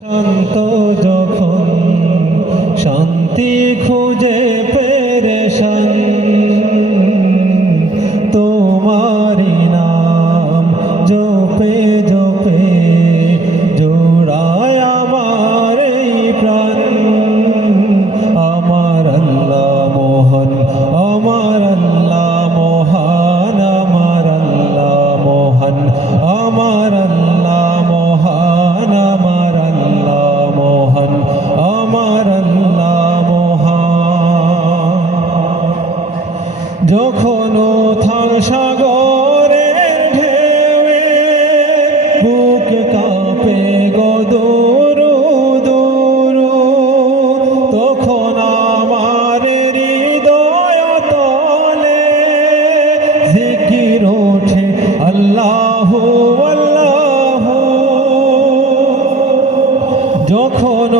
শান্ত যখন শান্তি খুঁজে পেরেশান তোমারি নাম জপে জপে জোড়ায় আমার এই প্রাণ। আমার আল্লাহ মোহন, আমার আল্লাহ মহান, আমার আল্লাহ মোহন, আমার আল্লাহ মহান, আমার আল্লাহ মোহন, আমার আল্লাহ মহান। যখন উথাল সাগরের ঢেউয়ে বুক কাঁপে গো দূরু দূরু, তখন আমার হৃদয় তলে জিকির ওঠে আল্লাহু আল্লাহু। যখন